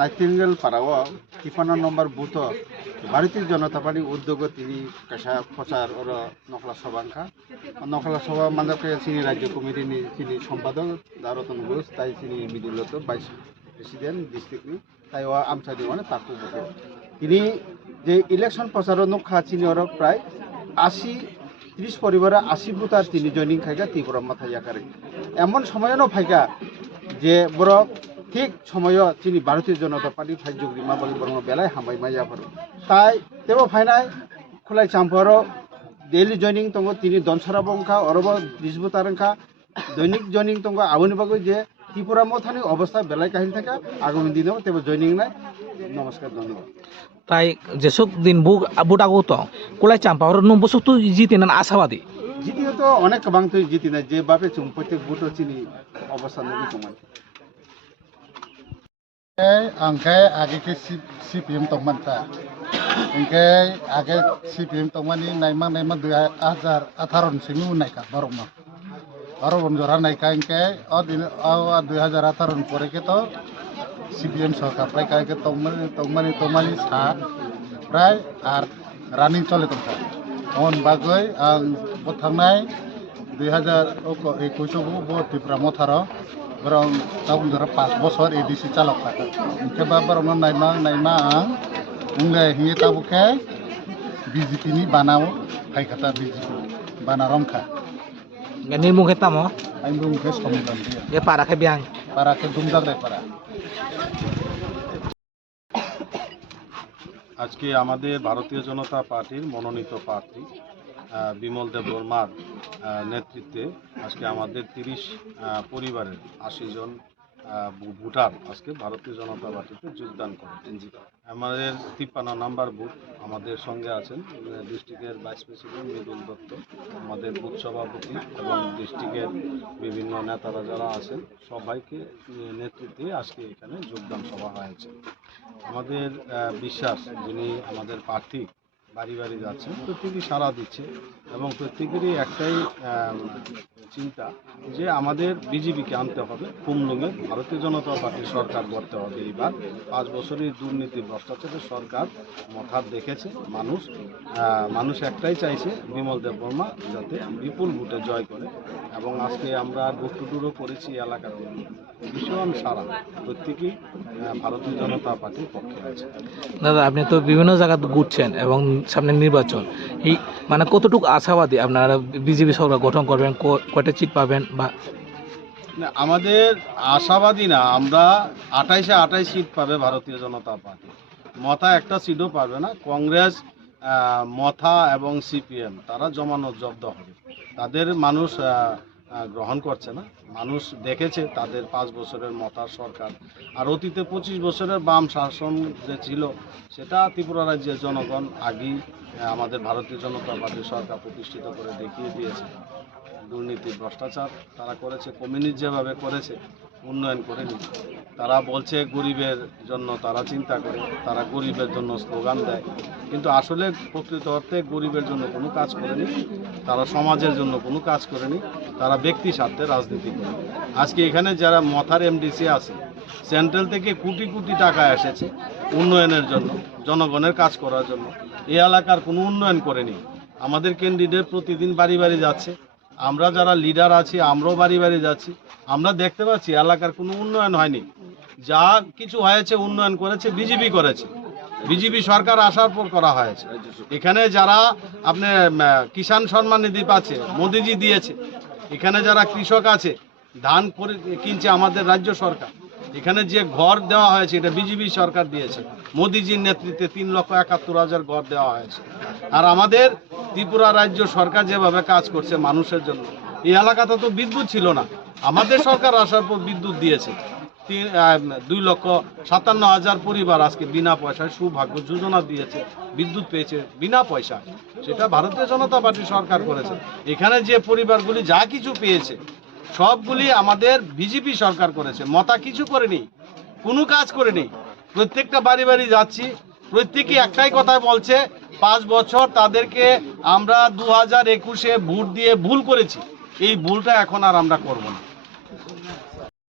Nightingale পাড়াও 53 নম্বর booth ভারতীয় জনতা party উদ্যোগ তিনি কাছা প্রচার ওর নকলা সভাংখা নকলা সভা মানকে চিনি রাজ্য কমিটিনি চিনি সম্পাদক দারতন ঘোষ তাই চিনি মিডিলত ভাইস প্রেসিডেন্ট ডিস্ট্রিক্টনি তাই ও আমসাদি মানে তাকু বুথ তিনি যে ইলেকশন প্রচার নখা চিনি ওর প্রায় 30 পরিবারে 80 বুথ আর তিনি জয়নিং খাইগা ত্রিপুরা মাথায় আকারে এমন সময়ও ফাইকা যে বড় ঠিক সময় তিনি ভারতীয় জনতা পার্টি ফাইজুগরি মাবলি বর্মা বেলায় হামাই মাইয়াফোর তাই তেও ফাইনাই খোলাই চাম্পর ডেইলি জয়নিং দङ তিনি দনসরা বংখা অরব 20 বুতারংখা দৈনিক জয়নিং দङ আবনি বাগৈ যে ত্রিপুরা মথানি অবস্থা বেলায় কাহিনী থাকা আগামী দিনেও তেও জয়নিং নাই নমস্কার ধন্যবাদ তাই যেসব দিন বুট আগত কোলাই চাম্পাহর নম্বর তো জিতেন আশাবাদী জিতিও তো অনেক বাং তো জিতি না যে বাপে চুম প্রত্যেক বুট চিনি অবস্থা নবী কমান angkai age ke CPM tongmanta angkai age CPM tongmani naima 2018 simi naika barong jora naika angkai odin 2018 pore ke to CPM sarkar prai kai ke tongmani sa prai ar running chole tongka on bagoi ang bothangnai 2021 bo Tripura motharo Barang tahun 5 bosor edisi calok tak. Coba barang naima ang ungai hiye tabuke BJP ni banao kai kata BJP banarom ka. Ganil mung kita mo? Ain mung kes komudan dia. Ya para ke biang. Para ke dumdak re para. আজকে আমাদের ভারতীয় জনতা পার্টির মনোনীত প্রার্থী বিমল দেব বর্মার নেতৃত্বে আজকে আমাদের 30 পরিবারের 80 জন ভোটার আজকে ভারতীয় জনতা পার্টিতে যোগদান করেন। আমাদের 53 নম্বর বুথ আমাদের সঙ্গে আছেন ডিস্ট্রিক্টের ভাইস প্রেসিডেন্ট মৃদুল দত্ত, আমাদের বুথ সভাপতি এবং ডিস্ট্রিক্টের বিভিন্ন নেতারা যারা আছেন সবাইকে নেতৃত্বে আজকে এখানে যোগদান সভা হয়েছে। আমাদের বিশ্বাস যিনি আমাদের প্রার্থী বাড়ি বাড়ি যাচ্ছেন প্রত্যেকেই সাড়া দিচ্ছে এবং প্রত্যেকেরই একটাই চিন্তা যে আমাদের বিজেপিকে আনতে হবে, কুমলুঙে ভারতীয় জনতা পার্টির সরকার করতে হবে। এইবার 5 বছরের দুর্নীতি ভ্রষ্টাচারের সরকার মাথার দেখেছে মানুষ একটাই চাইছে বিমল দেব বর্মা যাতে বিপুল ভোটে জয় করে এবং আজকে আমরা ডোর করেছি এলাকার ভীষণ সারা প্রত্যেকেই ভারতীয় জনতা পার্টির পক্ষে আছে। দাদা আপনি তো বিভিন্ন জায়গা ঘুরছেন এবং সামনে নির্বাচন এই মানে কতটুকু আশাবাদী আপনারা বিজেপি সরকার গঠন করবেন, কয়টা সিট পাবেন? বা আমাদের আশাবাদী না, আমরা 28 সিট পাবে ভারতীয় জনতা পার্টি, মথা একটা সিটও পাবে না। কংগ্রেস মথা এবং সিপিএম তারা জমানত জব্দ হবে, তাদের মানুষ গ্রহণ করছে না। মানুষ দেখেছে তাদের 5 বছরের মথার সরকার আর অতীতে 25 বছরের বাম শাসন যে ছিল সেটা ত্রিপুরা রাজ্যের জনগণ আগেই আমাদের ভারতীয় জনতা পার্টির সরকার প্রতিষ্ঠিত করে দেখিয়ে দিয়েছে। দুর্নীতি ভ্রষ্টাচার তারা করেছে, কমিউনিস্ট যেভাবে করেছে উন্নয়ন করেনি। তারা বলছে গরিবের জন্য তারা চিন্তা করে, তারা গরিবের জন্য স্লোগান দেয়, কিন্তু আসলে প্রকৃত অর্থে গরিবের জন্য কোনো কাজ করেনি, তারা সমাজের জন্য কোনো কাজ করেনি, তারা ব্যক্তি স্বার্থে রাজনীতি করে। আজকে এখানে যারা মথার এমডিসি আছে সেন্ট্রাল থেকে কোটি কোটি টাকা এসেছে উন্নয়নের জন্য, জনগণের কাজ করার জন্য, এই এলাকার কোনো উন্নয়ন করেনি। আমাদের ক্যান্ডিডেট প্রতিদিন বাড়ি বাড়ি যাচ্ছে, আমরা যারা লিডার আছি আমরাও বাড়ি বাড়ি যাচ্ছি, আমরা দেখতে পাচ্ছি এলাকার কোনো উন্নয়ন হয়নি। যা কিছু হয়েছে উন্নয়ন করেছে বিজেপি করেছে, বিজেপি সরকার আসার পর করা হয়েছে। এখানে যারা আপনি কিষাণ সম্মান নিধি পাচ্ছে মোদিজি দিয়েছে, এখানে যারা কৃষক আছে ধান কিনছে আমাদের রাজ্য সরকার, এখানে যে ঘর দেওয়া হয়েছে এটা বিজেপি সরকার দিয়েছে, মোদিজির নেতৃত্বে 3,71,000 ঘর দেওয়া হয়েছে। আর আমাদের ত্রিপুরা রাজ্য সরকার যেভাবে কাজ করছে মানুষের জন্য, এই এলাকাতে তো বিদ্যুৎ ছিল না, আমাদের সরকার আসার পর বিদ্যুৎ দিয়েছে। 2,57,000 পরিবার আজকে বিনা পয়সায় সৌভাগ্য যোজনা দিয়েছে, বিদ্যুৎ পেয়েছে বিনা পয়সা, সেটা ভারতীয় জনতা পার্টি সরকার করেছে। এখানে যে পরিবারগুলি যা কিছু পেয়েছে সবগুলি আমাদের বিজেপি সরকার করেছে, মতা কিছু করেনি, কোনো কাজ করেনি। প্রত্যেকটা বাড়ি বাড়ি যাচ্ছি, প্রত্যেকে একটাই কথা বলছে 5 বছর তাদেরকে আমরা 2021-এ ভোট দিয়ে ভুল করেছি, এই ভুলটা এখন আর আমরা করব না।